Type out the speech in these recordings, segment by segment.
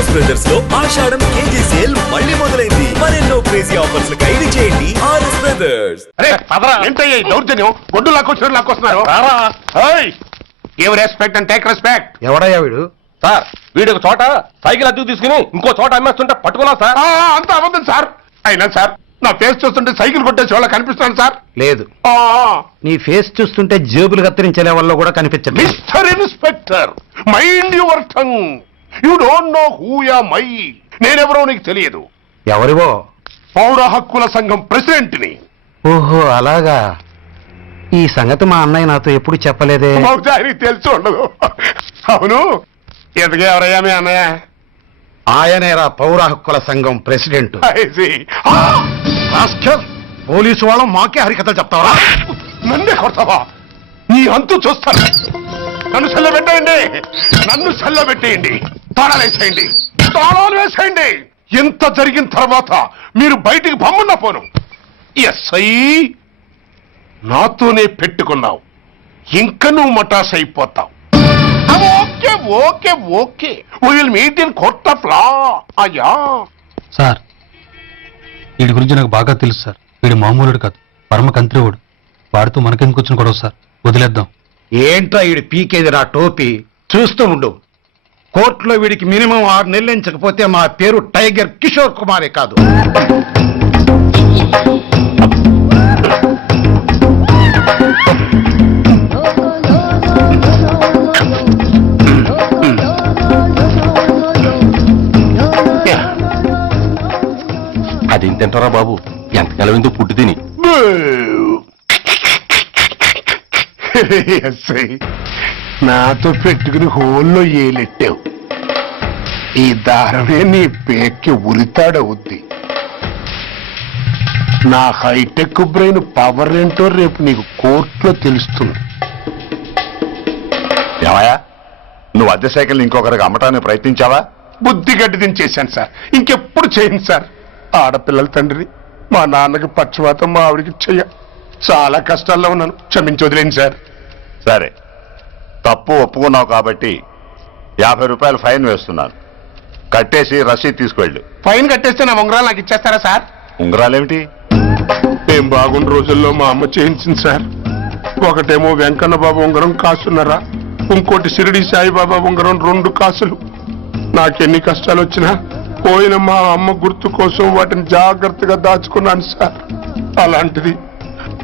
RS brothers లో ఆషాఢం KG sale మళ్ళీ మొదలైంది. మరెన్నో క్రేజీ ఆఫర్స్ ఖైదు చేయండి ఆర్ఎస్ బ్రదర్స్. అరే ఏంటయ్యా దౌర్జన్యం? గొడ్డు లాక్కొస్తున్నారు. Give respect and take respect. ఎవడయ్యా వీడు? సార్ వీడు ఒక చోట సైకిల్ అద్దెకు తీసుకుని ఇంకో చోట అమ్మేస్తుంటే పట్టుకున్నా సార్. అంత అబద్ధం సార్. అయినా సార్ నా ఫేస్ చూస్తుంటే సైకిల్ కొట్టేసి వాళ్ళ కనిపిస్తాను సార్. లేదు, నీ ఫేస్ చూస్తుంటే జేబులు కత్తిరించే లెవెల్లో కూడా కనిపించదు. Mister inspector, mind your tongue. You don't know who yeah my. నేనెవరో నీకు తెలియదు. ఎవరివో? పౌర హక్కుల సంఘం ప్రెసిడెంట్ ని. ఓహో అలాగా. ఈ సంగతి మా అన్నయ్య నాతో ఎప్పుడు చెప్పలేదే. బహుశా ఆయనకి తెలిసి ఉండదు. అవును, ఎదుగా ఎవరయ్యా మీ అన్నయ్య? ఆయనేరా పౌర హక్కుల సంఘం ప్రెసిడెంట్. పోలీసు వాళ్ళం మాకే హరికథలు చెప్తావరా? నన్నే కొడతావా? నీ అంతు చూస్తాను. నన్ను సెల్లబెట్టేయండి, నన్ను సెల్లబెట్టేయండి. తాళాలు వేసేయండి. ఎంత జరిగిన తర్వాత మీరు బయటికి బొమ్మన్న పోను. ఎస్ఐ నాతోనే పెట్టుకున్నావు, ఇంక నువ్వు మటాస్ అయిపోతావు. Okay okay okay, will meet in court of law. అయ్యా సార్, వీడి గురించి నాకు బాగా తెలుసు సార్. వీడు మామూలుడు కాదు, పరమ కంత్రివుడు. వాడితో మనకెందుకు వచ్చిన గొడవ సార్, వదిలేద్దాం. ఏంట్రా వీడి పీకేది నా టోపీ? చూస్తూ ఉండు. కోర్టులో వీడికి మినిమం 6 నెలలు ఎంచకపోతే మా పేరు టైగర్ కిషోర్ కుమారే కాదు. అది తింటారా బాబు? ఎంతకాలం ఎందుకు పుట్టి తిని. ఎస్ఐ నాతో పెట్టుకుని హోల్లో ఏలెట్టావు. ఈ దారమే నీ పేక్కి ఉరితాడవుద్ది. నా హైటెక్ బ్రెయిన్ పవర్ ఏంటో రేపు నీకు కోర్టులో తెలుస్తుంది. ఏమయ్యా, నువ్వు అద్దె సైకిల్ ఇంకొకరికి అమ్మటానికి ప్రయత్నించావా? బుద్ధి గడ్డి దించేశాను సార్, ఇంకెప్పుడు చేయను సార్. ఆడపిల్లల తండ్రి, మా నాన్నకి పక్షవాతం, మా ఆవిడికి చెయ్య. చాలా కష్టాల్లో ఉన్నాను, క్షమించి వదిలేండి సార్. సరే, తప్పు ఒప్పుకున్నావు కాబట్టి 50 రూపాయలు ఫైన్ వేస్తున్నాను. కట్టేసి రసీదు తీసుకువెళ్ళు. ఫైన్ కట్టేస్తే నా ఉంగరాలు నాకు ఇచ్చేస్తారా సార్? ఉంగరాలేమిటి? ఏం బాగున్న రోజుల్లో మా అమ్మ చేయించింది సార్. ఒకటేమో వెంకన్న బాబు ఉంగరం కాసున్నరా, ఇంకోటి షిరిడి సాయిబాబా ఉంగరం 2 కాసులు. నాకెన్ని కష్టాలు వచ్చినా పోయిన మా అమ్మ గుర్తు కోసం వాటిని జాగ్రత్తగా దాచుకున్నాను సార్. అలాంటిది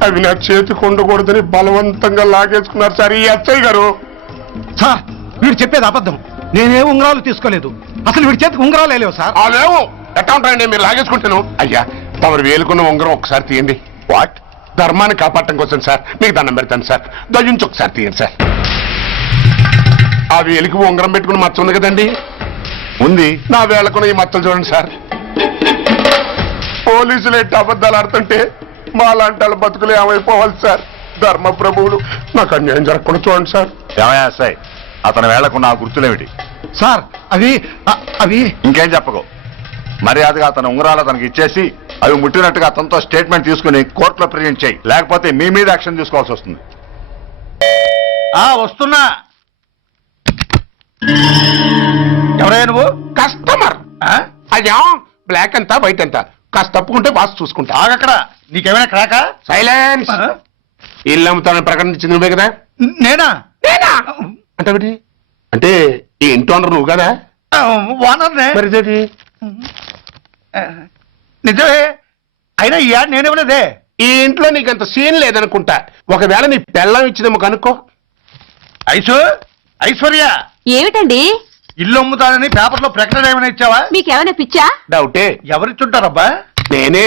అవి నా చేతికి ఉండకూడదని బలవంతంగా లాగేసుకున్నారు సార్ ఈ ఎస్ఐ గారు. సార్, వీడు చెప్పేది అబద్ధం. నేనే ఉంగరాలు తీసుకోలేదు. అసలు వీడి చేతికి ఉంగరాలు లేవు సార్. అదేమో ఎట్లా ఉంటాయండి, మీరు లాగేసుకుంటాను. అయ్యా, తమరు వేలుకున్న ఉంగరం ఒకసారి తీయండి. వాట్? ధర్మాన్ని కాపాడటం కోసం సార్, మీకు దండం పెడతాను సార్. దయ్యుంచి ఒకసారి తీయండి సార్. ఆ వేలికి ఉంగరం పెట్టుకుని మచ్చ ఉంది కదండి, ఉంది. నా వేళకున్న ఈ మచ్చలు చూడండి సార్. పోలీసులు ఎట్టి అబద్ధాలు ఆడుతుంటే మా లాంటి వాళ్ళ బతుకులు ఏమైపోవాలి సార్. ధర్మ ప్రభువులు, నాకు అన్యాయం జరగకుండా చూడండి సార్. ఏమయ్యా సాయి, అతని వేళకున్న ఆ గుర్తులేమిటి? సార్, అవి ఇంకేం చెప్పకు. మర్యాదగా అతని ఉంగరాలు అతనికి ఇచ్చేసి అవి ముట్టినట్టుగా అతనితో స్టేట్మెంట్ తీసుకుని కోర్టులో ప్రజెంట్ చేయి. లేకపోతే మీ మీద యాక్షన్ తీసుకోవాల్సి వస్తుంది. వస్తున్నా. ఎవరయ్యా నువ్వు? కస్టమర్. అయ్యా, బ్లాక్ అంతా వైట్ అంతా కాస్త తప్పుకుంటే బాస్ చూసుకుంటా. ఆగక్కడ. నీకేమైనా క్రాకా? సైలెన్స్. ఇల్లు అమ్ముతానని ప్రకటించింది నువ్వే కదా? నేనా? అంటే అంటే ఈ ఇంటి ఓనర్ నువ్వు కదా? ఓనర్నే. మరిదేటి? నిజమే. అయినా ఈ యాడ్ నేనేమలేదే. ఈ ఇంట్లో నీకంత సీన్ లేదనుకుంటా. ఒకవేళ నీ పెళ్ళం ఇచ్చిందేమో కనుక్కో. ఐశ్వర్య, ఏమిటండి? ఇల్లు అమ్ముతానని పేపర్లో ప్రకటన ఏమైనా ఇచ్చావా? మీకేమైనా పిచ్చా? డౌటే. ఎవరిచ్చుంటారబ్బా? నేనే.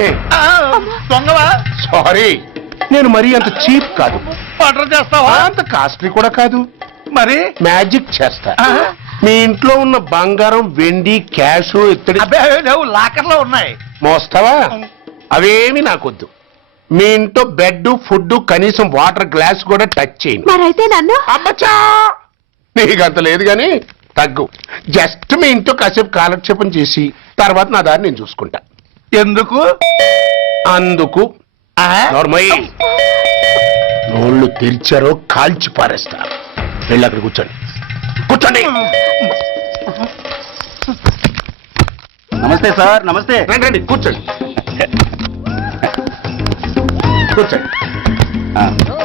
దొంగవా? సారీ, నేను మరీ అంత చీప్ కాదు. మర్డర్ చేస్తావా? అంత కాస్ట్లీ కూడా కాదు. మరి మ్యాజిక్ చేస్తా. మీ ఇంట్లో ఉన్న బంగారం, వెండి, క్యాష్, ఇత్తడి లేవు, లాకర్లో ఉన్నాయి. మోస్తావా? అవేమి నాకొద్దు. మీ ఇంట్లో బెడ్, ఫుడ్, కనీసం వాటర్ గ్లాస్ కూడా టచ్ చేయను. మరైతే నన్ను అబ్బచ్చా, నీకంత లేదు గాని తగ్గు. జస్ట్ మీ ఇంట్లో కాసేపు కాలక్షేపం చేసి తర్వాత నా దారి నేను చూసుకుంటా. ఎందుకు? అందుకు. నోళ్ళు తెరిచారో కాల్చి పారేస్తా. వెళ్ళి అక్కడ కూర్చోండి. కూర్చోండి. నమస్తే సార్, నమస్తే. రండి రండి కూర్చోండి కూర్చోండి.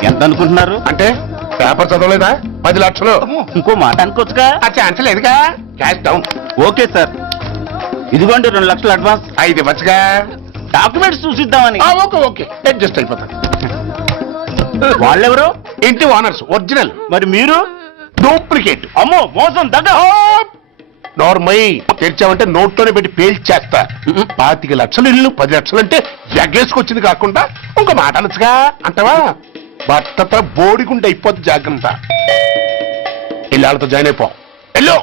ఎంత అనుకుంటున్నారు? అంటే పేపర్ చదవలేదా? 10 లక్షలు. ఇంకో మాట అనుకోవచ్చుగా. ఆ ఛాన్స్ లేదుగా. Cash down. ఓకే సార్, ఇదిగోండి 2 లక్షలు అడ్వాన్స్. 5 ఇవ్వచ్చుగా. డాక్యుమెంట్స్ చూసిద్దామని. ఓకే ఓకే అడ్జస్ట్ అయిపోతాను. వాళ్ళెవరు? ఇంటి ఓనర్స్ ఒరిజినల్. మరి మీరు? డూప్లికేట్. అమ్మో, మోసం దగ్గర. నార్మల్ తెరిచామంటే నోట్లోనే పెట్టి పేల్చేస్తా. 25 లక్షలు ఇల్లు 10 లక్షలు అంటే ఎగ్గేసుకొచ్చింది కాకుండా ఇంకో మాట అనొచ్చుగా అంటావా? బట్టతో బోడిగుంటే అయిపోద్ది. జాగ్రత్త. ఇల్లాళ్ళతో జాయిన్ అయిపో. ఎల్లో.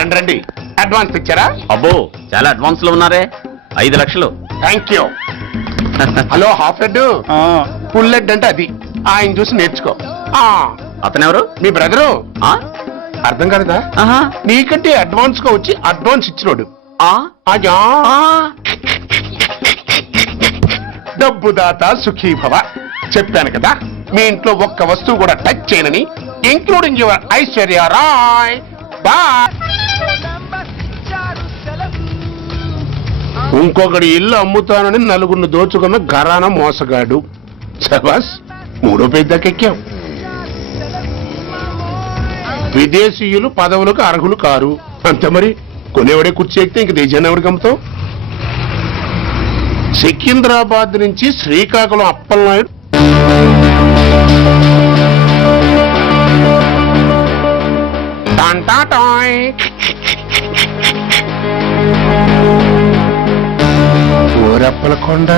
రండి రండి. అడ్వాన్స్ ఇచ్చారా? అబ్బో, చాలా అడ్వాన్స్ లో ఉన్నారే. 5 లక్షలు. Thank you. Hello half head, full head అంటే అది. ఆయన చూసి నేర్చుకో. అతనెవరు? మీ బ్రదరు. ఆ? అర్థం కాలేదా? ఆహా. నీకంటే అడ్వాన్స్ గా వచ్చి అడ్వాన్స్ ఇచ్చినోడు. ఆ? అయ్యా. ఆ. డబ్బు దాత సుఖీ భవ. చెప్పాను కదా, మీ ఇంట్లో ఒక్క వస్తువు కూడా టచ్ చేయనని, including your Aishwarya Rai. Bye. ఇంకొకటి ఇల్లు అమ్ముతానని 4 దోచుకున్న ఘరానా మోసగాడు. శబాస్, 3వ పేజీ దాకా ఎక్కాం. విదేశీయులు పదవులకు అర్హులు కారు. అంతే మరి. కొనేవాడే కుర్చీ ఎక్కితే ఇంక దేశాన్ని ఎవరికి అమ్ముతావు? సికింద్రాబాద్ నుంచి శ్రీకాకుళం అప్పలనాయుడు టాంటాటాయ్. ఊరప్పలకొండ.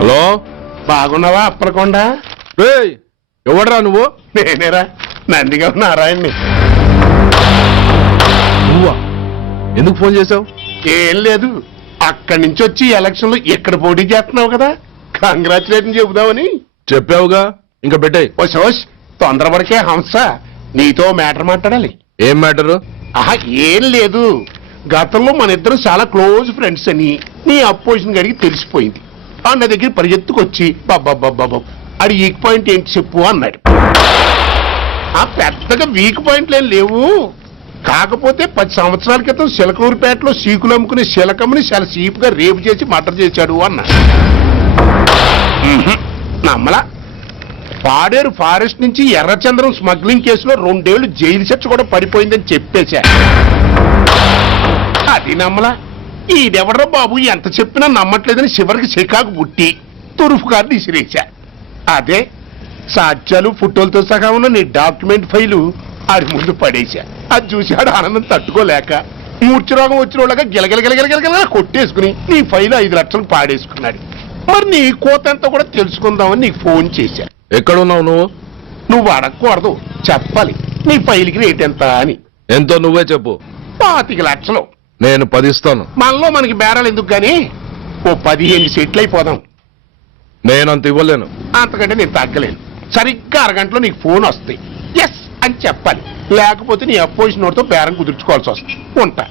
హలో, బాగున్నావా అప్పలకొండ? ఎవడరా నువ్వు? నేనేరా, నందిగా నారాయణ్ని. నువ్వా? ఎందుకు ఫోన్ చేసావు? ఏం లేదు, అక్కడి నుంచి వచ్చి ఎలక్షన్ లో ఇక్కడ పోటీ చేస్తున్నావు కదా, కంగ్రాచులేషన్ చెబుదామని. చెప్పావుగా, ఇంకా పెట్టాయి. ఓ సోష్, తొందరపడికే హంస, నీతో మ్యాటర్ మాట్లాడాలి. ఏం మ్యాటరు? ఆహా, ఏం లేదు. గతంలో మన ఇద్దరు చాలా క్లోజ్ ఫ్రెండ్స్ అని నీ అపోజిషన్ గడికి తెలిసిపోయింది. నా దగ్గర పరిగెత్తుకొచ్చి బాబా అది వీక్ పాయింట్ ఏంటి చెప్పు అన్నాడు. పెద్దగా వీక్ పాయింట్లు ఏం లేవు, కాకపోతే 10 సంవత్సరాల క్రితం శిలకూరుపేటలో సీకులు అమ్ముకునే శిలకమ్మని చాలా చీప్గా రేపు చేసి మర్డర్ చేశాడు అన్నా. నమ్మలా. పాడేరు ఫారెస్ట్ నుంచి ఎర్రచంద్రం స్మగ్లింగ్ కేసులో 2 ఏళ్లు జైలు శిక్ష కూడా పడిపోయిందని చెప్పేశా. అది నమ్మలా. ఈడెవడో బాబు ఎంత చెప్పినా నమ్మట్లేదని చివరికి చికాకు పుట్టి తురుపు కార్డు ఇసిరేశా. అదే సాక్ష్యాలు ఫోటోలతో సహా ఉన్న నీ డాక్యుమెంట్ ఫైలు ఆడి ముందు పడేశా. అది చూసి ఆడు ఆనందం తట్టుకోలేక మూర్ఛరోగం వచ్చిన వాళ్ళగా గిలగిలగిలగిలగిలగిల కొట్టేసుకుని నీ ఫైలు 5 లక్షలు పాడేసుకున్నాడు. మరి నీ కోతంతా కూడా తెలుసుకుందామని నీకు ఫోన్ చేశా. ఎక్కడున్నావు నువ్వు? నువ్వు అడగకూడదు, చెప్పాలి. నీ ఫైల్కి రేట్ ఎంత అని. ఎంతో నువ్వే చెప్పు. 25 లక్షలు. నేను 10 ఇస్తాను. మనలో మనకి బేరాలు ఎందుకు గాని, ఓ 15 సెట్లు అయిపోదాం. నేనంత ఇవ్వలేను. అంతకంటే నేను తగ్గలేను. సరిగ్గా అరగంటలో నీకు ఫోన్ వస్తాయి. ఎస్ అని చెప్పాలి, లేకపోతే నీ అపోజిషన్ నోటితో బేరం కుదుర్చుకోవాల్సి వస్తుంది. ఉంటా.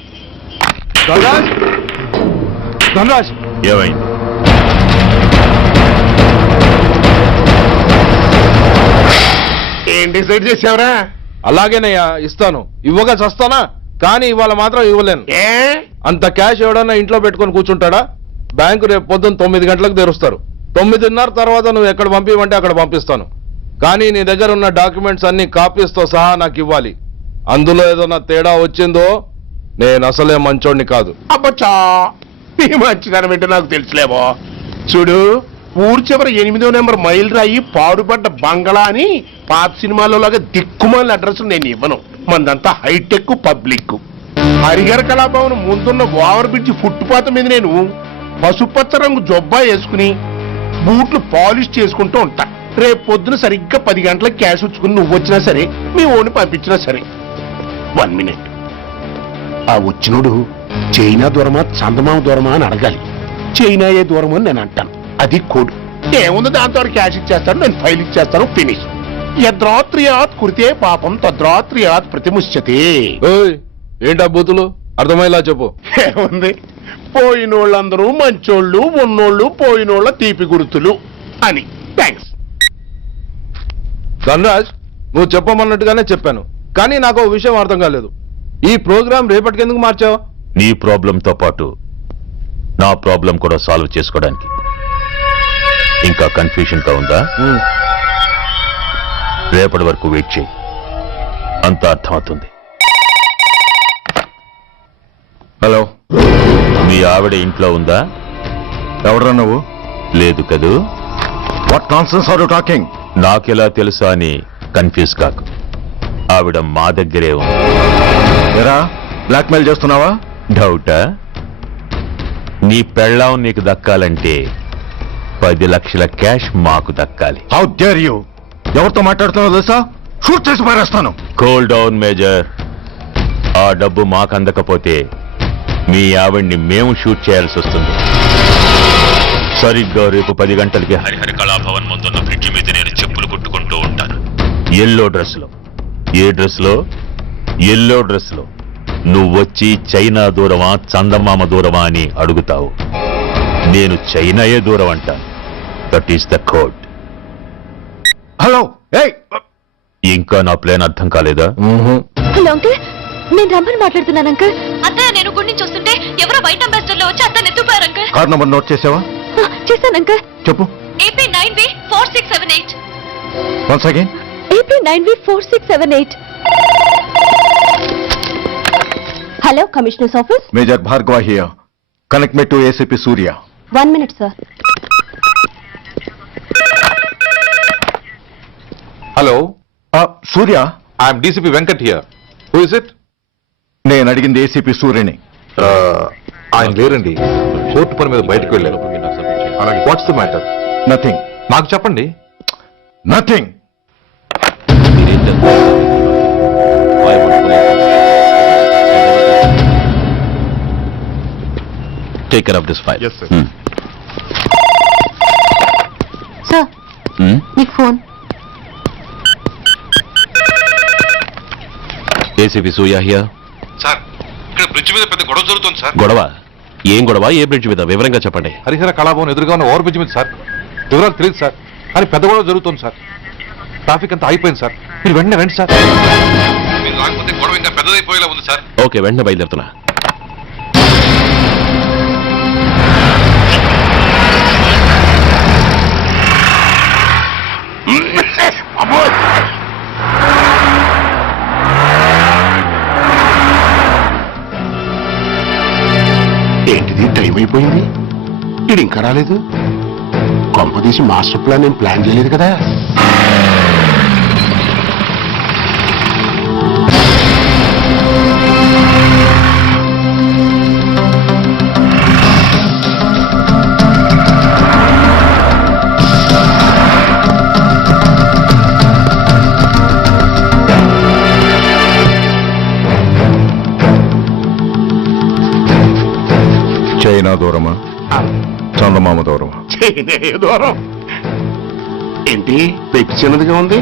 ధనరాజ్, ఏమైంది? ఏం డిసైడ్ చేసావురా? అలాగేనయ్యా, ఇస్తాను. ఇవ్వగా చస్తానా, కానీ ఇవాళ మాత్రం ఇవ్వలేను. ఏ అంత క్యాష్ ఎవడన్నా ఇంట్లో పెట్టుకొని కూర్చుంటాడా? బ్యాంకు రేపు పొద్దున్న 9 గంటలకు తెరుస్తారు. 9:30 తర్వాత నువ్వు ఎక్కడ పంపిమంటే అక్కడ పంపిస్తాను. కానీ నీ దగ్గర ఉన్న డాక్యుమెంట్స్ అన్ని కాపీస్తో సహా నాకు ఇవ్వాలి. అందులో ఏదన్నా తేడా వచ్చిందో నేను అసలే మంచోడిని కాదు. అబ్బచ్చా, నీ మంచిదనం ఏంటో నాకు తెలుసులేమో. చూడు, ఊరు చివరి 8వ నెంబర్ మైల్ రాయి పాడుపడ్డ బంగళా అని పాత సినిమాలో లాగా దిక్కుమాల అడ్రస్ నేను ఇవ్వను. మందంతా హైటెక్ పబ్లిక్. హరిహర కళాభవన్ ముందున్న ఓవర్ బ్రిడ్జ్ ఫుట్పాత్ మీద నేను పసుపచ్చ రంగు జొబ్బా వేసుకుని బూట్లు పాలిష్ చేసుకుంటూ ఉంటా. రేపు పొద్దున సరిగ్గా 10 గంటలకు క్యాష్ వచ్చుకుని నువ్వు వచ్చినా సరే, మీ ఓని పంపించినా సరే. 1 మినిట్. ఆ వచ్చినోడు చైనా దూరమా చందమామ దూరమా అని అడగాలి. చైనాయే దూరం అని నేను అంటాను. అది కోడ్. ఏముంది, దాంతో క్యాష్ ఇచ్చేస్తాను, నేను ఫైల్ ఇచ్చేస్తాను, ఫినిష్. యద్రాత్రియాత్ కురితే పాపం తద్రాత్రియాత్ ప్రతిముష్యతే. ఏంటా బూతులు? అర్థమయ్యేలా చెప్పు. ఏముంది, పోయినోళ్ళందరూ మంచోళ్ళు, ఉన్నోళ్ళు పోయినోళ్ళ తీపి గుర్తులు అని. థ్యాంక్స్. ధనరాజ్, నువ్వు చెప్పమన్నట్టుగానే చెప్పాను, కానీ నాకు ఓ విషయం అర్థం కాలేదు. ఈ ప్రోగ్రామ్ రేపటికి ఎందుకు మార్చావు? నీ ప్రాబ్లంతో పాటు నా ప్రాబ్లం కూడా సాల్వ్ చేసుకోవడానికి. ఇంకా కన్ఫ్యూజన్ గా ఉందా? రేపటి వరకు వెయిట్ చేయి, అంతా అర్థమవుతుంది. హలో, మీ ఆవిడ ఇంట్లో ఉందా? ఎవడ్రా నువ్వు? లేదు కదూ. What nonsense are you talking? నాకెలా తెలుసా అని కన్ఫ్యూజ్ కాకు. ఆవిడ మా దగ్గరే ఉంది. ఎరా, బ్లాక్మెయిల్ చేస్తున్నావా? డౌటా? నీ పెళ్ళాం నీకు దక్కాలంటే 10 లక్షల క్యాష్ మాకు దక్కాలి. How dare you? ఎవరితో మాట్లాడుతున్నావు తెలుసా? షూట్ చేసి పారేస్తాను. Cool down major. ఆ డబ్బు మాకు అందకపోతే మీ ఆవిడ్ని మేము షూట్ చేయాల్సి వస్తుంది. సరిగ్గా రేపు 10 గంటలకి హరిహర కళాభవన్ ముందున్న బ్రిడ్జి మీద నేను చెప్పులు కుట్టుకుంటూ ఉంటాను. ఎల్లో డ్రెస్ లో. ఏ డ్రెస్ లో? ఎల్లో డ్రెస్ లో. నువ్వొచ్చి చైనా దూరమా చందమామ దూరమా అని అడుగుతావు. నేను చైనాయే దూరం అంటాను. That is the code. Hello, ఏయ్, ఇంకా నా ప్లాన్ అర్థం కాలేదా? హలో అంకుల్, నేను రమ్మని మాట్లాడుతున్నాను అంకుల్. అత్తయ్య నేను గుడి నుంచి వస్తుంటే ఎవరో వైట్ అంబాసిడర్ లో వచ్చి అత్తని ఎత్తుపోయారు అంకుల్. కార్ నంబర్ నోట్ చేసావా? చేశాను అంకుల్. చెప్పు. AP 9V4678. Once again. AP 9V4678. Hello, commissioners office. Major Bhargava here. Connect me to ACP Surya. 1 minute sir. Hello, Surya, I'm DCP Venkat here. Who is it? నేను అడిగింది ACP సూర్యని. ఆయన లేరండి, court పని మీద బయటకు వెళ్ళారు. What's the matter? నథింగ్. నాకు చెప్పండి. Nothing. Take care of this file. Sir, మీకు phone. ACP Surya here. Sir, ఇక్కడ బ్రిడ్జ్ మీద పెద్ద గొడవ జరుగుతుంది సార్. గొడవ? ఏం గొడవ? ఏ బ్రిడ్జ్ మీద? వివరంగా చెప్పండి. హరిహర కళాభవన్ ఎదురుగా ఉన్న ఓవర్ బ్రిడ్జ్ మీద సార్. వివరాలు తెలియదు సార్, కానీ పెద్ద గొడవ జరుగుతుంది సార్. ట్రాఫిక్ అంతా అయిపోయింది సార్. మీరు వెంటనే రండి సార్. మీరు రాకపోతే గొడవ ఇంకా పెద్దదైపోయేలా ఉంది సార్. ఓకే, వెంటనే బయలుదేరుతున్నా. ఏంటిది, టైం అయిపోయింది, ఇది ఇంకా రాలేదు. కొంపదీసి మాస్టర్ ప్లాన్ నేను ప్లాన్ చేయలేదు కదా. చైనా దూరమా చందమామ దూరమా? దూరం ఏంటి, పెట్టి చిన్నదిగా ఉంది,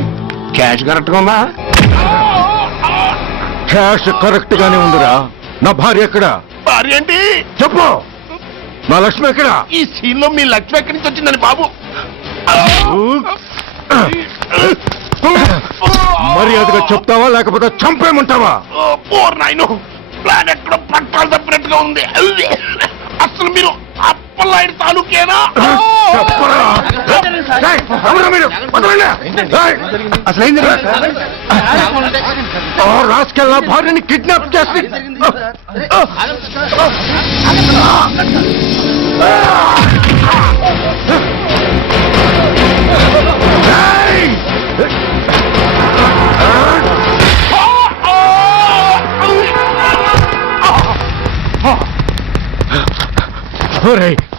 క్యాష్ కరెక్ట్ గా ఉందా? క్యాష్ కరెక్ట్ గానే ఉందిరా. నా భార్య ఎక్కడ? భార్య ఏంటి చెప్పు. నా లక్ష్మి ఎక్కడ? ఈ సీన్ లో మీ లక్ష్మి ఎక్కడి నుంచి వచ్చిందని బాబు? మర్యాదగా చెప్తావా లేకపోతే చంపేమంటావా? నాయను, ప్లాన్ ఎక్కడో పట్టాలు తప్పినట్టుగా ఉంది. అసలు మీరు అప్పలాంటి తాలూకేనా? రాసుకెళ్ళ భార్యని కిడ్నాప్ చేసి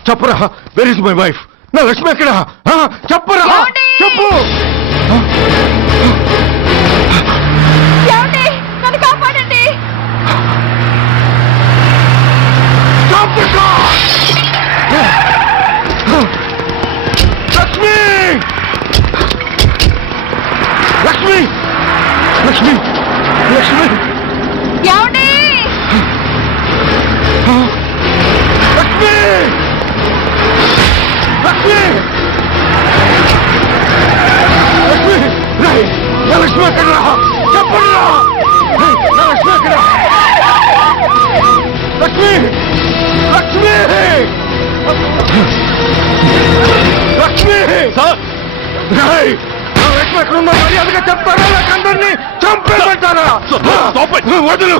చెప్పరా, వెర్ ఇస్ మై వైఫ్? నా లక్ష్మి ఎక్కడ? చెప్పరా, చెప్పు. నన్ను కాపాడండి. లక్ష్మి, లక్ష్మి, లక్ష్మి, లక్ష్మి, ఏమండి? లక్ష్మి, లక్ష్మి, లక్ష్మి, లక్ష్మి ఎక్కడ చెప్పండి లక్ష్మి ఎక్కడ లక్ష్మి లక్ష్మి లక్ష్మి సార్ లక్ష్మి ఎక్కడ ఉందో మర్యాదగా చెప్తారా లేక అందరినీ చంపేమంటారా వదులు వదులు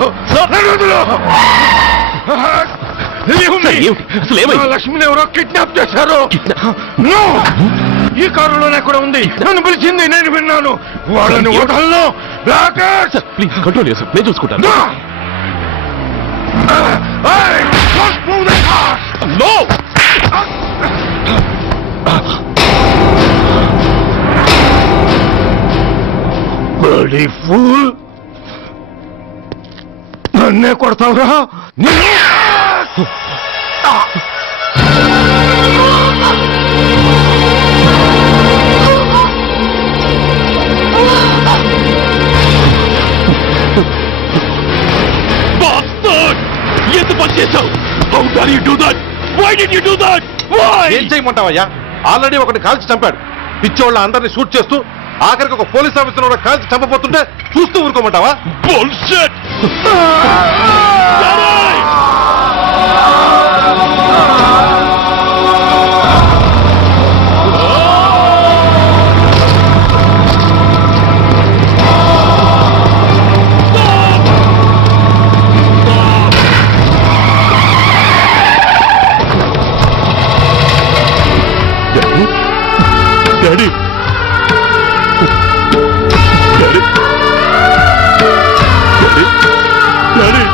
లక్ష్మిని ఎవరో కిడ్నాప్ చేశారు ఈ కారులోనే కూడా ఉంది నన్ను పిలిచింది నేను విన్నాను వాళ్ళని వదలను ప్లీజ్ కంట్రోల్ చేస్తాను నేను చూసుకుంటాను ఫూల్ నన్నే కొడతావురా ఎంత పని చేశావు? How dare you do that? Why did you do that? Why? ఏం చేయమంటావయ్యా ఆల్రెడీ ఒకటి కాల్చి చంపాడు పిచ్చోళ్ళ అందరినీ షూట్ చేస్తూ ఆఖరికి ఒక పోలీస్ ఆఫీసర్ కూడా కాల్చి చంపబోతుంటే చూస్తూ ఊరుకోమంటావా? Bullshit! Daddy! Daddy! Daddy! Daddy!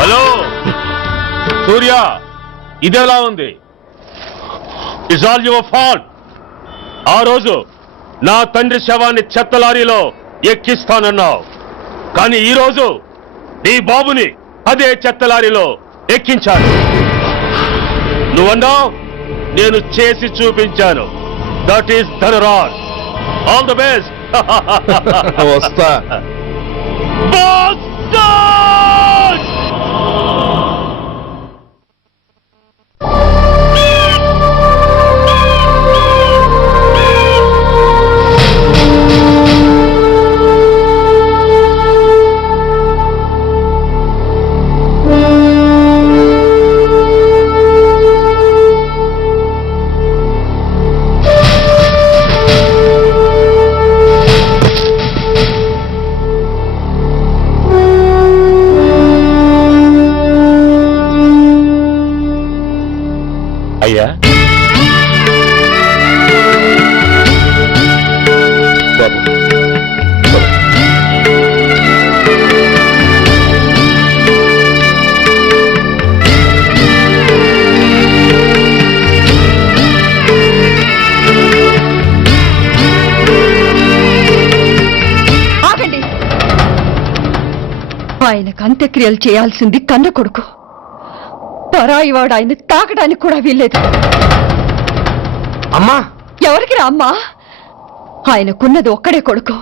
Hello Surya ఇదెలా ఉంది? It's all your fault. ఆ రోజు నా తండ్రి శవాన్ని చెత్త లారీలో ఎక్కిస్తానన్నావు, కానీ ఈ రోజు నీ బాబుని అదే చెత్త లారీలో ఎక్కించాను. నువ్వన్నావు, నేను చేసి చూపించాను. That is Dhanraj. All the best. వస్తా. అయ్యా బాబు ఆగండి. ఆయనకు అంత్యక్రియలు చేయాల్సింది కన్న కొడుకు. పరాయివాడు ఆయన తాకడానికి కూడా వీల్లేదు. అమ్మా ఎవరికి రా అమ్మా? ఆయనకున్నది ఒక్కడే కొడుకు.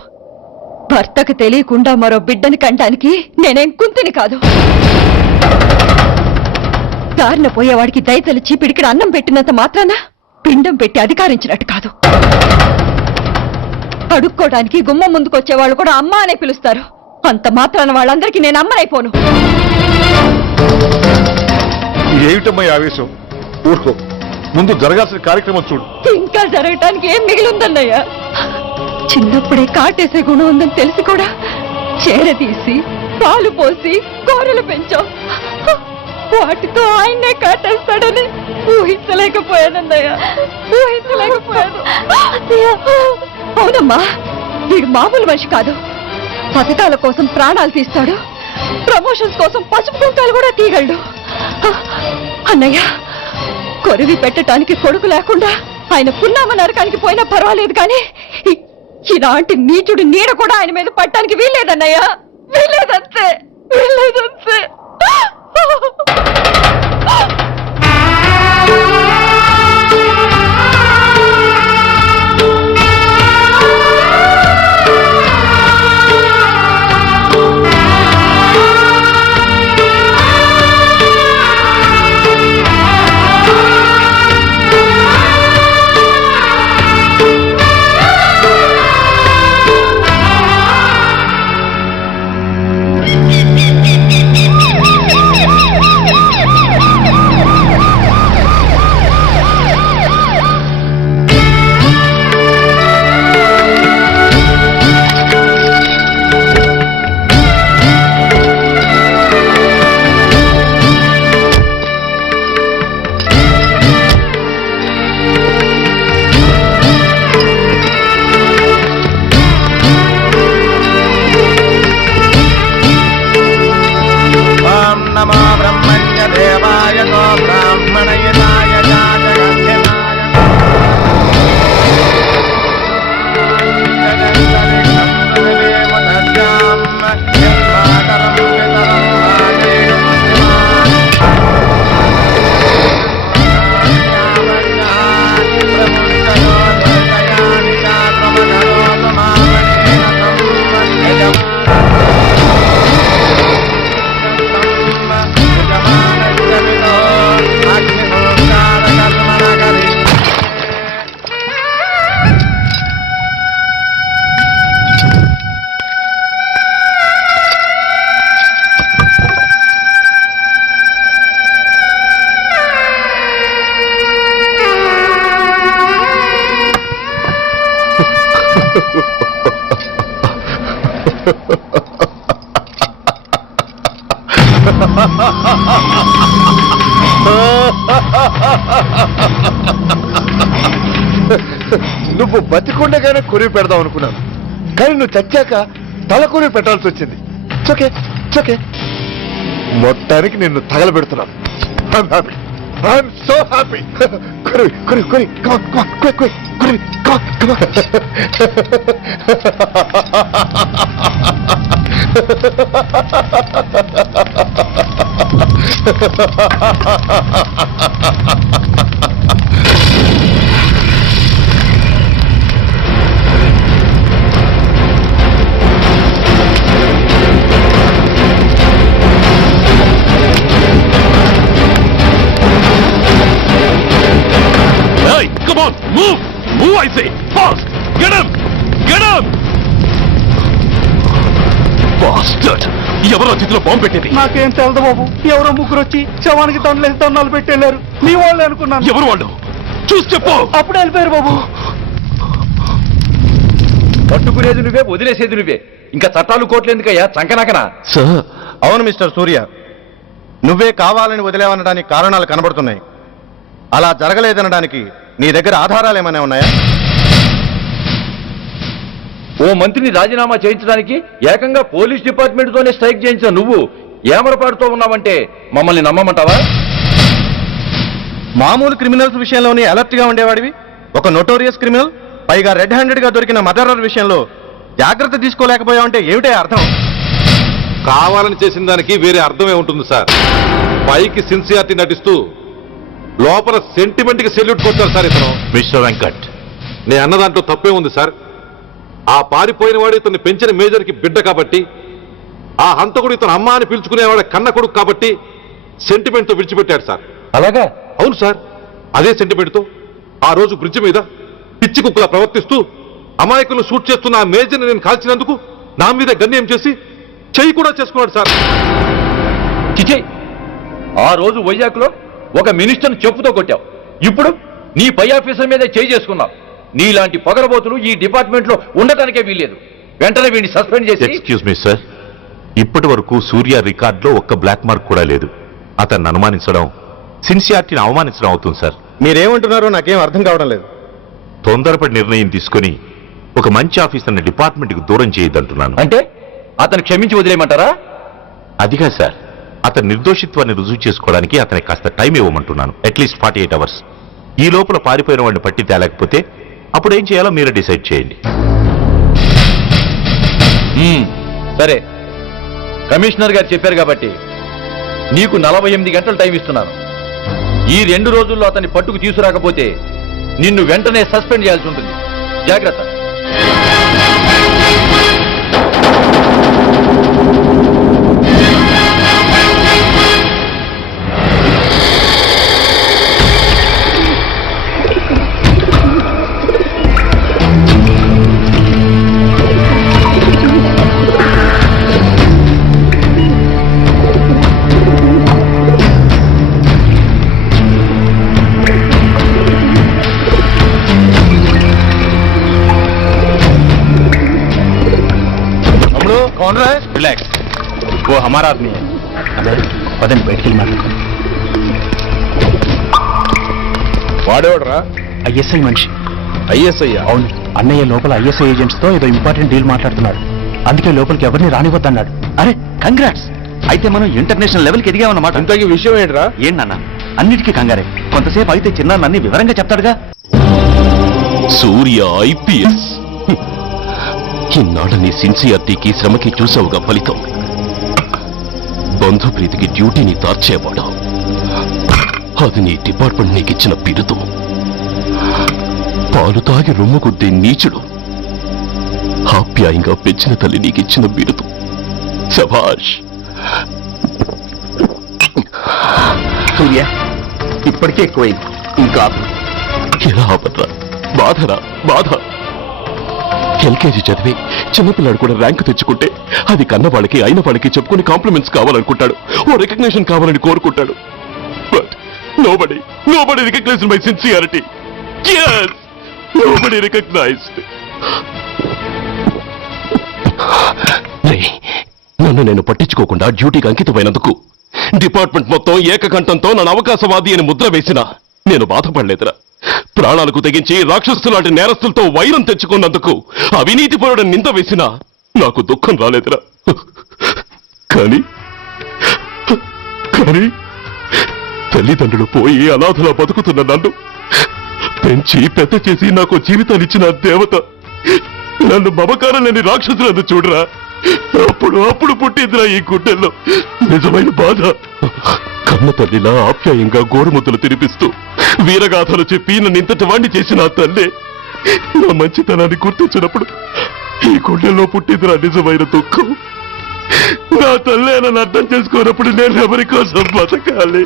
భర్తకు తెలియకుండా మరో బిడ్డని కంటానికి నేనేం కుంతిని కాదు. దారిన పోయేవాడికి దయతలిచి పిడికిడ అన్నం పెట్టినంత మాత్రాన పిండం పెట్టి అధికారించినట్టు కాదు. అడుక్కోవడానికి గుమ్మం ముందుకొచ్చేవాళ్ళు కూడా అమ్మ అనే పిలుస్తారు. అంత మాత్రాన వాళ్ళందరికీ నేను అమ్మనైపోను. ఏమిటమ్మా ఆవేశం? ఊరుకో, ముందు జరగాల్సిన కార్యక్రమం చూడు. ఇంకా జరగటానికి ఏం మిగిలిందన్నయ్యా? చిన్నప్పుడే కాటేసే గుణం ఉందని తెలిసి కూడా చేరదీసి పాలు పోసి కూరలు పెంచాం. వాటితో ఆయన్నే కాటేస్తాడని ఊహించలేకపోయానన్నయ్యా, ఊహించలేకపోయాను. అవునమ్మా, వీడు మామూలు మనిషి కాదు. పథకాల కోసం ప్రాణాలు తీస్తాడు, ప్రమోషన్స్ కోసం పసుపు కుంకాలు కూడా తీయగలడు. అన్నయ్య, కొరివి పెట్టడానికి కొడుకు లేకుండా ఆయన పున్నామ నరకానికి పోయినా పర్వాలేదు, కానీ ఇలాంటి నీచుడు నీడ కూడా ఆయన మీద పట్టడానికి వీల్లేదన్నయ్య, వీల్లేదంతే, వీల్లేదంతే. నువ్వు బతికుండగానే కొరివి పెడదాం అనుకున్నాను, కానీ నువ్వు చచ్చాక తల కొరివి పెట్టాల్సి వచ్చింది. చోకే మొత్తానికి నిన్ను తగలబెడుతున్నాను. I'm so happy. కొరివి Come on, move! Move, I say! Fast! Get him! Get him! Bastard! ఎవరో చేతిలో బాంబు పెట్టేది? నాకేం తెలదు బాబు. ఎవరో ముగ్గురు వచ్చి శవానికి దండలు పెట్టేశారు. మీ వాళ్ళే అనుకున్నాను. ఎవరు వాళ్ళు? చూసి చెప్పు. అప్పుడే వెళ్ళిపోయారు బాబు. పట్టుకునేది నువ్వే, వదిలేసేది నువ్వే. ఇంకా చట్టాలు కోట్లు ఎందుకయ్యా చంకనాకనా? సార్, అవును మిస్టర్ సూర్య, నువ్వే కావాలని వదిలేవనడానికి కారణాలు కనబడుతున్నాయి. అలా జరగలేదనడానికి నీ దగ్గర ఆధారాలు ఏమైనా ఉన్నాయా? ఓ మంత్రిని రాజీనామా చేయించడానికి ఏకంగా పోలీస్ డిపార్ట్మెంట్ తోనే స్ట్రైక్ చేయించిన నువ్వు ఏమరపాటుతో ఉన్నావంటే మమ్మల్ని నమ్మమంటావా? మామూలు క్రిమినల్స్ విషయంలోనే అలర్ట్ గా ఉండేవాడివి, ఒక నోటోరియస్ క్రిమినల్, పైగా రెడ్ హ్యాండెడ్ గా దొరికిన మర్డరర్ విషయంలో జాగ్రత్త తీసుకోలేకపోయావంటే ఏమిటే అర్థం? కావాలని చేసిన దానికి వేరే అర్థమే ఉంటుంది సార్. పైకి సిన్సియారిటీ నటిస్తూ లోపల సెంటిమెంట్ కి సెల్యూట్ కొట్టారు సార్ ఇతను. మిస్టర్ వెంకట్, నేను అన్న దాంట్లో తప్పే ఉంది సార్. ఆ పారిపోయిన వాడు ఇతన్ని పెంచిన మేజర్ కి బిడ్డ కాబట్టి, ఆ హంతకుడు ఇతను అమ్మ అని పిలుచుకునేవాడు కన్న కొడుకు కాబట్టి సెంటిమెంట్ తో విడిచిపెట్టాడు సార్. అలాగా? అవును సార్, అదే సెంటిమెంట్ తో ఆ రోజు బ్రిడ్జ్ మీద పిచ్చి కుక్కలా ప్రవర్తిస్తూ అమాయకులను షూట్ చేస్తున్న ఆ మేజర్ని నేను కాల్చినందుకు నా మీద గన్యం చేసి చెయ్యి కూడా చేసుకున్నాడు సార్. చిచే, ఆ రోజు వైజాగ్లో ఒక మినిస్టర్ని చెప్పుతో కొట్టావు, ఇప్పుడు నీ పై ఆఫీసర్ మీదే చేయి చేసుకున్నావు. నీలాంటి పొగరబోతులు ఈ డిపార్ట్మెంట్ లో ఉండటానికే వీల్లేదు. వెంటనే వీడిని సస్పెండ్ చేసి. ఎక్స్క్యూజ్ మీ సార్, ఇప్పటి వరకు సూర్య రికార్డులో ఒక్క బ్లాక్ మార్క్ కూడా లేదు. అతన్ని అనుమానించడం సిన్సియారిటీని అవమానించడం అవుతుంది సార్. మీరేమంటున్నారో నాకేం అర్థం కావడం లేదు. తొందరపడి నిర్ణయం తీసుకుని ఒక మంచి ఆఫీసర్ని డిపార్ట్మెంట్కి దూరం చేయొద్దంటున్నాను. అంటే అతను క్షమించి వదిలేయమంటారా? అదిగా సార్, అతని నిర్దోషిత్వాన్ని రుజువు చేసుకోవడానికి అతనికి కాస్త టైం ఇవ్వమంటున్నాను. At least 48 hours. ఈ లోపల పారిపోయిన వాడిని పట్టి తేలేకపోతే అప్పుడు ఏం చేయాలో మీరే డిసైడ్ చేయండి. సరే, కమిషనర్ గారు చెప్పారు కాబట్టి నీకు 48 గంటలు టైం ఇస్తున్నాను. ఈ 2 రోజుల్లో అతన్ని పట్టుకు తీసుకురాకపోతే నిన్ను వెంటనే సస్పెండ్ చేయాల్సి ఉంటుంది. జాగ్రత్త. रिलैक्स, वो हमारा आदमी है. अबे पदन बैठ के मार. వాడేవాడరా? ఐఎస్ఐ మనిషి. ఐఎస్ఐ? అవును, అన్నయ్య లోపల ఐఎస్ఐ ఏజెంట్స్ తో ఏదో ఇంపార్టెంట్ డీల్ మాట్లాడుతున్నారు. అందుకే లోపలికి ఎవరిని రానివద్దన్నాడు. అరే కంగ్రాట్స్, అయితే మనం ఇంటర్నేషనల్ లెవెల్కి ఎదిగామన్నమాట. ఇంతకీ విషయం ఏంట్రా? ఏంటన్నా అన్నిటికీ కంగారే. కొంతసేపు అయితే చిన్న అన్ని వివరంగా చెప్తాడుగా. సూర్య ఐపీఎస్, ఇన్నాళ్ళ నీ సిన్సియారిటీకి శ్రమకి చూసావుగా ఫలితం. బంధుప్రీతికి డ్యూటీని తార్చేవాడు. అది నీ డిపార్ట్మెంట్ నీకిచ్చిన బిరుదు. పాలు తాగి రొమ్ము కొద్దే నీచుడు ఆప్యాయంగా పెంచిన తల్లి నీకిచ్చిన బిరుదు. శభాష్. సూర్య, ఇప్పటికే ఎక్కువైంది, ఇంకా ఎలా ఆపట్రా? బాధరా బాధ. ఎల్కేజీ చదివి చిన్నపిల్లాడు కూడా ర్యాంకు తెచ్చుకుంటే అది కన్న వాళ్ళకి అయిన వాళ్ళకి చెప్పుకుని కాంప్లిమెంట్స్ కావాలనుకుంటాడు, ఓ రికగ్నిషన్ కావాలని కోరుకుంటాడు. But nobody recognized my sincerity. Yes, nobody recognized. నన్ను నేను పట్టించుకోకుండా డ్యూటీకి అంకితమైనందుకు డిపార్ట్మెంట్ మొత్తం ఏకకంఠంతో నన్ను అవకాశవాది అని ముద్ర వేసినా నేను బాధపడలేదురా. ప్రాణాలకు తెగించి రాక్షసులాంటి నేరస్తులతో వైరం తెచ్చుకున్నందుకు అవినీతిపరుడు నింద వేసినా నాకు దుఃఖం రాలేదురా. కానీ తల్లిదండ్రులు పోయి అనాథలా బతుకుతున్న నన్ను పెంచి పెద్ద చేసి నాకు జీవితాన్నిచ్చిన దేవత నన్ను మమకారం లేని రాక్షసులను చూడరా. అప్పుడు పుట్టిందిరా ఈ గుడ్డెల్లో నిజమైన బాధ. కన్న తల్లిలా ఆప్యాయంగా గోరుముద్దలు తినిపిస్తూ వీరగాథలు చెప్పి నన్ను ఇంతటి వాణ్ణి చేసిన ఆ తల్లే నా మంచితనాన్ని గుర్తించినప్పుడు ఈ గుడ్డెల్లో పుట్టిందిరా నిజమైన దుఃఖం. నా తల్లే నన్ను అర్థం చేసుకోనప్పుడు నేను ఎవరి కోసం బతకాలి?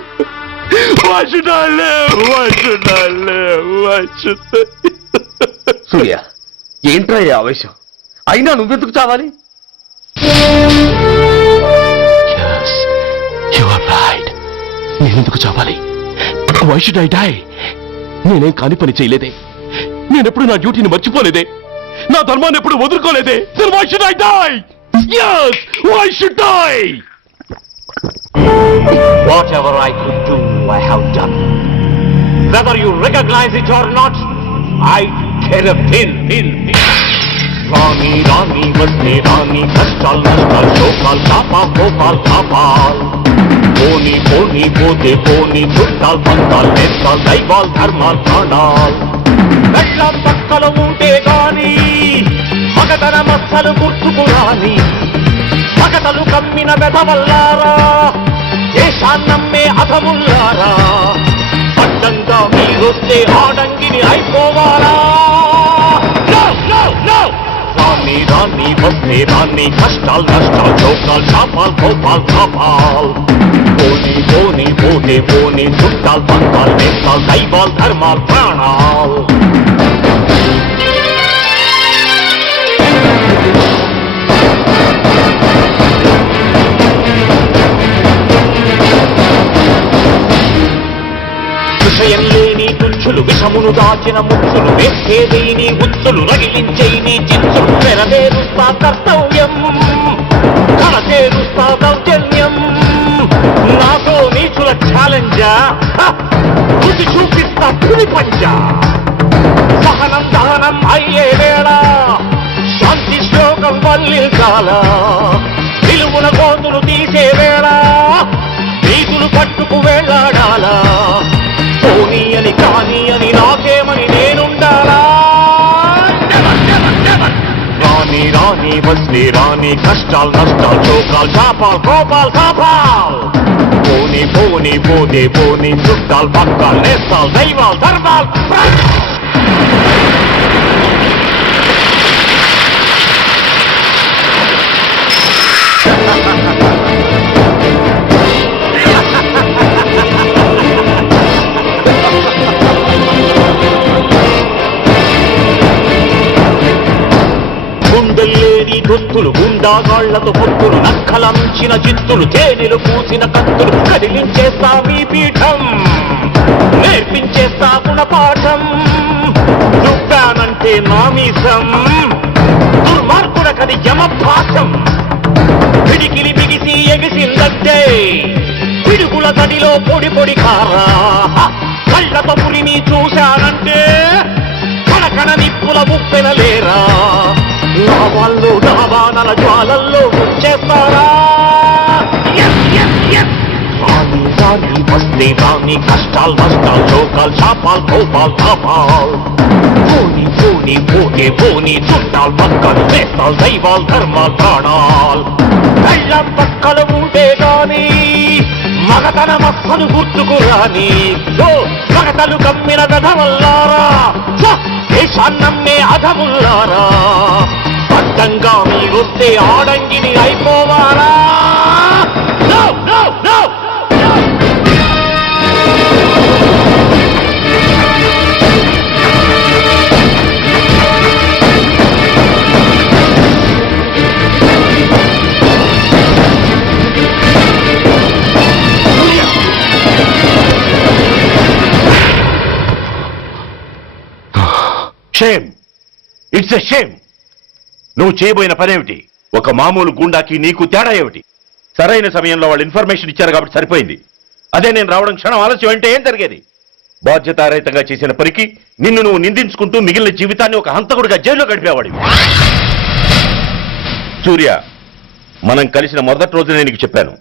సూర్య, ఏంట్రా ఈ ఆవేశం? అయినా నువ్వెందుకు చావాలి? నేనెందుకు చావాలి? Why should I die? నేనేం కాని పని చేయలేదే, నేనెప్పుడు నా డ్యూటీని మర్చిపోలేదే, నా ధర్మాన్ని ఎప్పుడు వదులుకోలేదే. Then why should I die? Yes, why should I? Whatever I could do, I have done. Whether you recognize it or not, I care a pin. రాణి వస్తే రాణి కష్టాలు నష్టాలు శోకాలు కోపాలు తాపాలు పోని పోతే పోని చుట్టాలు పంతాలు నేస్తాలు దైవాలు ధర్మాలు ప్రాణాలు వెళ్ళం పక్కలు ఉంటే గాని మగతన మక్కలు గుర్తుకురాని మగతలు కమ్మిన వెధవల్లారా, దేశాన్నమ్మే అధముల్లారా, అడ్డంగా మీరొస్తే ఆడంగిని అయిపోవాలా? రాణి వస్తే రాణి కష్టాలు నష్టాలు చౌకాలు చాపాలు కోపాలు తాపాలు పోని పోతే పోని చుట్టాలు పంతాలు నేస్తాలు దైవాలు ధర్మాలు ప్రాణాలు. విషయం లేని తుచ్చులు విషమును దాచిన ముచ్చులు వేసేదేని ఉచ్చులు రగిలించేని చిచ్చులు నెరవేరుస్తా కర్తవ్యం కళచేరుస్తా దౌర్జన్యం నాతో నీచుల ఛాలెంజా రుచి చూపిస్తా పులి పంజా సహనం దహనం అయ్యే వేళ శాంతి శ్లోకం వల్లించాల నిలువున కోతులు తీసే వేళ నీతులు పట్టుకు వేళ్లాడాలా పోనీ అని కానీ అని నాకేమని నేనుండాలా? రాణి వస్తే రాణి కష్టాలు నష్టాలు చోకాలు చాపాలు కోపాలు తాపాలు పోని పోతే పోని చుట్టాలు పక్కాలు నేస్తాలు దైవాలు ధర్మాలు. గుండెల్లేని దొత్తులు గుండాగాళ్లతో పొత్తులు నక్కలంచిన చిత్తులు తేనెలు పూసిన కత్తులు కదిలించేస్తా మీ పీఠం నేర్పించేస్తా గుణపాఠం దుబ్బానంటే నామీసం దుర్మార్గుడకది యమభాసం పిడికిలి బిగిసి ఎగిసిందంటే పిడుగుల తడిలో పొడి కారా కళ్ళతో పులిని చూశానంటే కనకన నిప్పుల ఉప్పెనలేరా నా వాళ్ళు డబానల జ్వాలల్లో ముంచేస్తారా? రాణి వస్తే రాణి కష్టాలు నష్టాలు చోకాలు చాపాలు కోపాలు తాపాలు పోని పోతే పోని చుట్టాలు పక్కలు వేస్తాలు దైవాలు ధర్మాలు ప్రాణాలు వెళ్ళం పక్కలు ఉంటే గాని మగతన మక్కలు గుర్తుకురాని మగతలు కమ్మిన వెధవల్లారా, దేశాన్నమ్మే అధముల్లారా, అడ్డంగా మీరొస్తే ఆడంగిని అయిపోవాలా? Shame! It's a shame! నువ్వు చేయబోయిన పనేమిటి? ఒక మామూలు గుండాకి నీకు తేడా ఏమిటి? సరైన సమయంలో వాళ్ళు ఇన్ఫర్మేషన్ ఇచ్చారు కాబట్టి సరిపోయింది. అదే నేను రావడం క్షణం ఆలస్యం అంటే ఏం జరిగేది? బాధ్యతారహితంగా చేసిన పనికి నిన్ను నువ్వు నిందించుకుంటూ మిగిలిన జీవితాన్ని ఒక హంతకుడిగా జైల్లో గడిపేవాడివి. సూర్య, మనం కలిసిన మొదటి రోజు నేను నీకు చెప్పాను,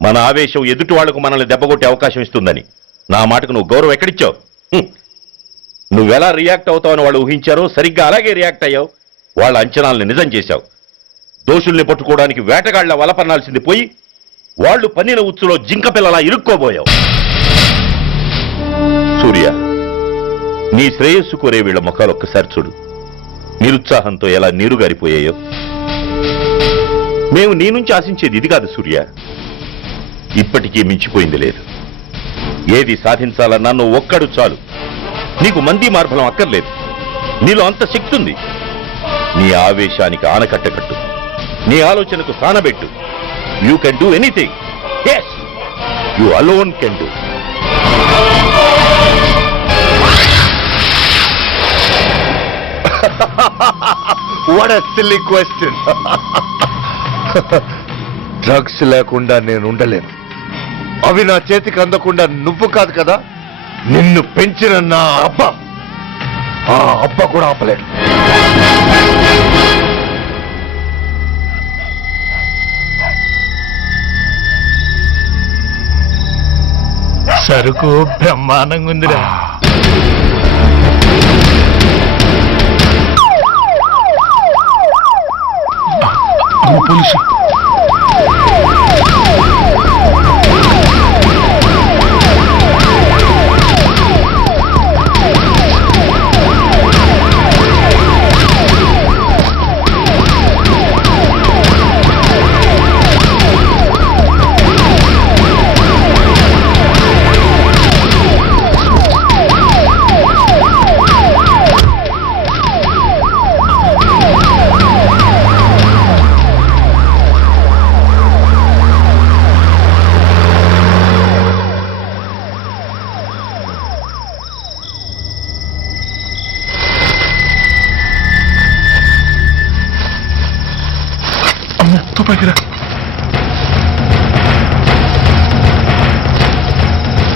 మన ఆవేశం ఎదుటి వాళ్లకు మనల్ని దెబ్బకొట్టే అవకాశం ఇస్తుందని. నా మాటకు నువ్వు గౌరవం ఎక్కడిచ్చావు? నువ్వెలా రియాక్ట్ అవుతావని వాళ్ళు ఊహించారో సరిగ్గా అలాగే రియాక్ట్ అయ్యావు. వాళ్ళ అంచనాలను నిజం చేశావు. దోషుల్ని పట్టుకోవడానికి వేటగాళ్ల వలపన్నాల్సింది పోయి వాళ్ళు పన్నిన ఉచ్చులో జింక పిల్లలా ఇరుక్కోబోయావు. సూర్య, నీ శ్రేయస్సు కోరే వీళ్ల ముఖాలు ఒక్కసారి చూడు. నిరుత్సాహంతో ఎలా నీరుగారిపోయాయో. మేము నీ నుంచి ఆశించేది ఇది కాదు సూర్య. ఇప్పటికీ మించిపోయింది లేదు. ఏది సాధించాలన్నా నువ్వు ఒక్కడు చాలు. నీకు మంది మార్బలం అక్కర్లేదు. నీలో అంత శక్తి ఉంది. నీ ఆవేశానికి ఆనకట్ట కట్టు. నీ ఆలోచనకు సానబెట్టు. You can do anything. Yes, you alone can do. What a silly question. Drugs లేకుండా నేను ఉండలేను. అవి నా చేతికి అందకుండా నువ్వు కాదు కదా, నిన్ను పెంచిన నా అబ్బ, ఆ అబ్బ కూడా ఆపలేడు. సరుకు బ్రహ్మాండంగా ఉందిరా. పోలీసు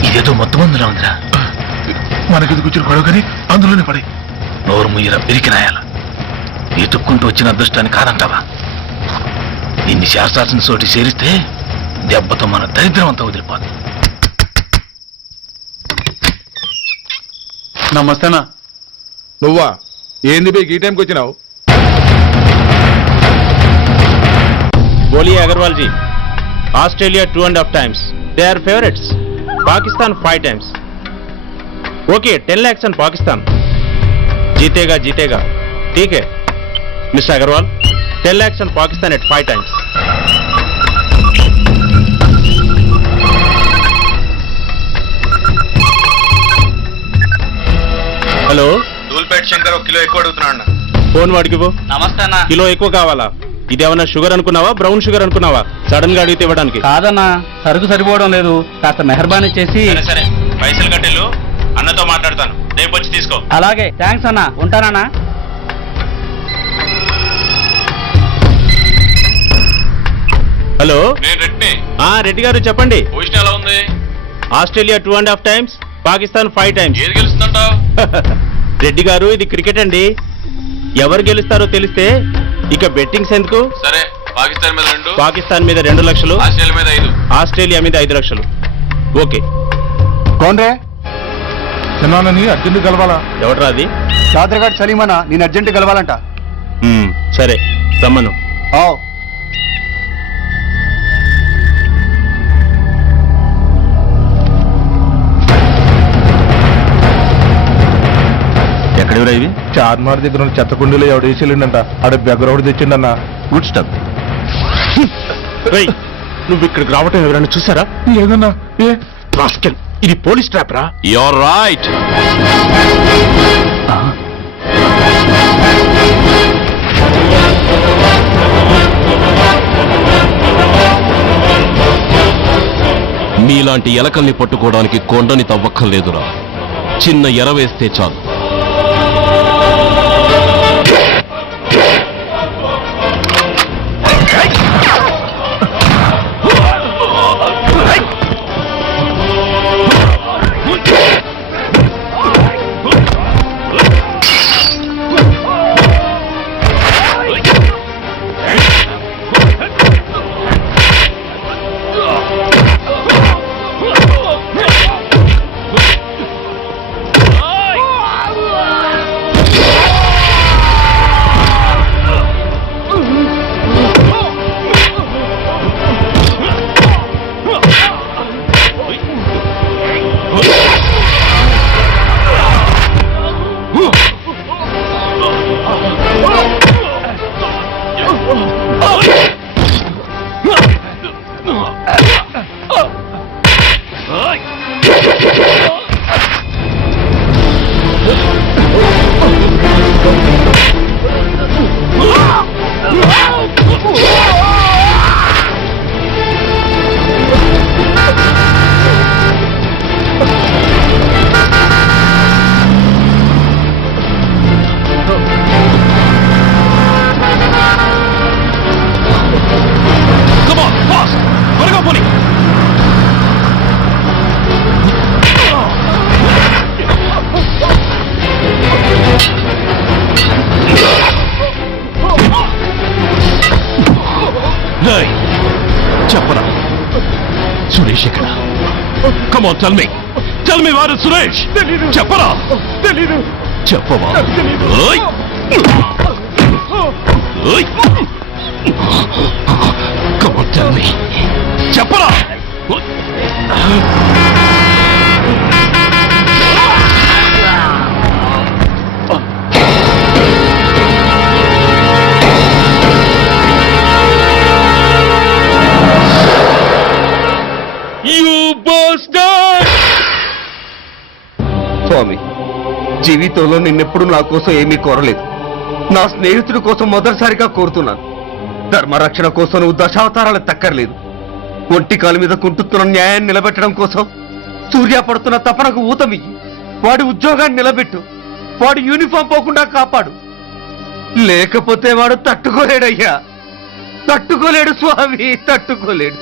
ఇదేదో మొత్తం అందులో ఉందిరా. మనకి కూర్చుని గొడవ కానీ అందులోనే పడి నోరు ముయ్యరా పిరికినాయాల. ఎతుక్కుంటూ వచ్చిన అదృష్టాన్ని కాదంటావా? ఇన్ని శాస్త్రాల్సిన చోటి చేరిస్తే దెబ్బతో మన దరిద్రం అంతా వదిలిపోదు. నమస్తేనా. నువ్వా? ఏంది బే ఈ టైంకి వచ్చినావు? बोलिए Agarwal ji. Australia 2.5 times. They are favorites. Pakistan 5 times. Okay, 10 lakhs on Pakistan. जीतेगा जीतेगा. ठीक है mister Agarwal. 10 lakhs on Pakistan at 5 times. Hello, Dhoolpet Shankar ఒక కిలో ఎక్కువ అడుగుతున్నాడు. ఫోన్ వాడికి నమస్తే అన్న. కిలో ఎక్కువ కావాలా? ఇదేమన్నా షుగర్ అనుకున్నావా, బ్రౌన్ షుగర్ అనుకున్నావా? సడన్ గా అడిగితే ఇవ్వడానికి కాదన్నా, సరుకు సరిపోవడం లేదు. కాస్త మెహర్బానీ చేసి. సరే, పైసలు కట్టెలు. అన్నతో మాట్లాడతాను, రేపు వచ్చి తీసుకో. అలాగే, థ్యాంక్స్ అన్నా, ఉంటానన్నా. హలో, నేను రెడ్డి. రెడ్డి గారు చెప్పండి. పొజిషన్ ఎలా ఉంది? Australia 2.5 times, Pakistan 5 times. ఏది గెలుస్తుందంటావు? రెడ్డి గారు, ఇది క్రికెట్ అండి. ఎవరు గెలుస్తారో తెలిస్తే ఇక బెట్టింగ్స్ ఎందుకు? సరే, పాకిస్తాన్ మీద 2, పాకిస్తాన్ మీద 2 లక్షలు, ఆస్ట్రేలియా మీద 5, ఆస్ట్రేలియా మీద 5 లక్షలు. ఓకే. కోన్రే చిన్నానని అర్జెంట్ కలవాలా? ఎవట్రా అది? చాదరగాడు సలీమనా, నేను అర్జెంట్ కలవాలంట. సరే, రమ్మను. ఎక్కడెవరా ఇవి? చార్మార్ దగ్గర ఉన్న చెత్త కుండీలో ఎవడు వేసేళ్ళంట. ఆడ బెగరోడు తెచ్చిండన్న. Good stuff. నువ్వు ఇక్కడికి రావటం ఎవరైనా చూసారా? లేదన్నా. ఏ రాస్కెల్, ఇది పోలీస్ ట్రాప్ రా. You're right. మీలాంటి ఎలకల్ని పట్టుకోవడానికి కొండని తవ్వక్కర్లేదురా. చిన్న ఎర వేస్తే చాలు. సురేష్ ఎక్కడ? Come on, tell me. Tell me where is Suresh? చెప్పరా? తెలీదు. చెప్పవా? ఓయ్! ఓయ్! Come on, tell me. చెప్పరా? స్వామి, జీవితంలో నిన్నెప్పుడు నా కోసం ఏమీ కోరలేదు. నా స్నేహితుడి కోసం మొదటిసారిగా కోరుతున్నాను. ధర్మరక్షణ కోసం నువ్వు దశావతారాలు తక్కర్లేదు. ఒంటి కాలు మీద కుంటుతున్న న్యాయాన్ని నిలబెట్టడం కోసం సూర్య పడుతున్న తపనకు ఊతమియ్యి. వాడి ఉద్యోగాన్ని నిలబెట్టు. వాడి యూనిఫామ్ పోకుండా కాపాడు. లేకపోతే వాడు తట్టుకోలేడయ్యా, తట్టుకోలేడు స్వామి, తట్టుకోలేడు.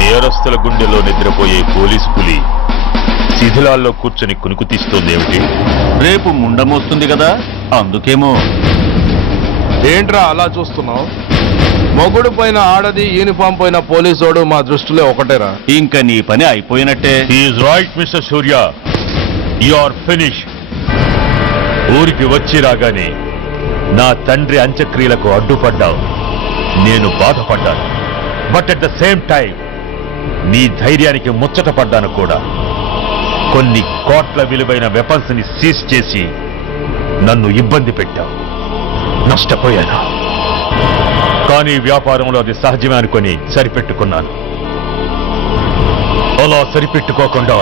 నేరస్తుల గుండెలో నిద్రపోయే పోలీసు పులి శిథిలాల్లో కూర్చొని కునుకు తీస్తోందేమిటి? రేపు ముండమొస్తుంది కదా, అందుకేమో. ఏంట్రా అలా చూస్తున్నావు? మొగుడు పైన ఆడది, యూనిఫామ్ పైన పోలీసోడు మా దృష్టిలో ఒకటేరా. ఇంకా నీ పని అయిపోయినట్టే. Is right mister Surya, you are finish. ఊరికి వచ్చి రాగానే నా తండ్రి అంత్యక్రియలకు అడ్డుపడ్డావు. నేను బాధపడ్డాను. But at the same time నీ ధైర్యానికి ముచ్చటపడ్డాను కూడా. కొన్ని కోట్ల విలువైన వెపన్స్ ని సీజ్ చేసి నన్ను ఇబ్బంది పెట్టావు. నష్టపోయాను. కానీ వ్యాపారంలో అది సహజమే అనుకొని సరిపెట్టుకున్నాను. అలా సరిపెట్టుకోకుండా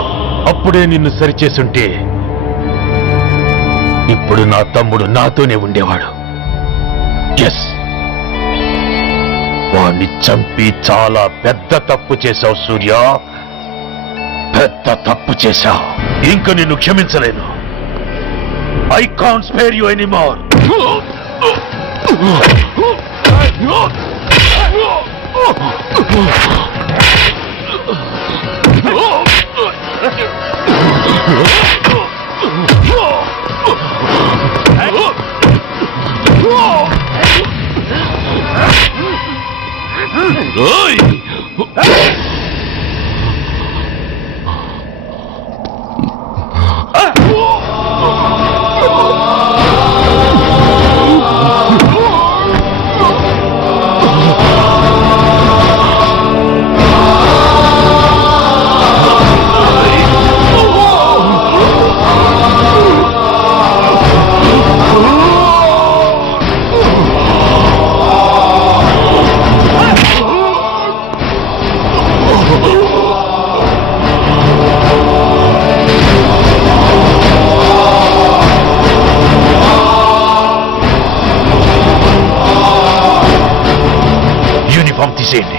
అప్పుడే నిన్ను సరిచేసుంటే ఇప్పుడు నా తమ్ముడు నాతోనే ఉండేవాడు. ఎస్, వాణ్ణి చంపి చాలా పెద్ద తప్పు చేశావు సూర్య, పెద్ద తప్పు చేశావు. ఇంక నిన్ను క్షమించలేను. I can't spare you anymore. Uniform తీసేయండి.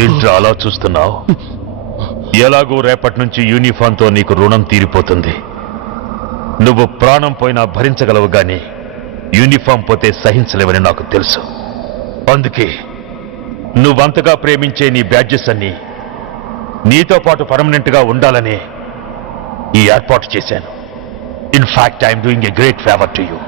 ఏంట్రా అలా చూస్తున్నావు? ఎలాగో రేపటి నుంచి యూనిఫామ్తో నీకు రుణం తీరిపోతుంది. నువ్వు ప్రాణం పోయినా భరించగలవు గాని యూనిఫామ్ పోతే సహించలేవని నాకు తెలుసు. అందుకే నువ్వంతగా ప్రేమించే నీ బ్యాడ్జెస్ అన్ని నీతో పాటు పర్మనెంట్ గా ఉండాలని ఈ ఏర్పాటు చేశాను. In fact I'm doing a great favour to you.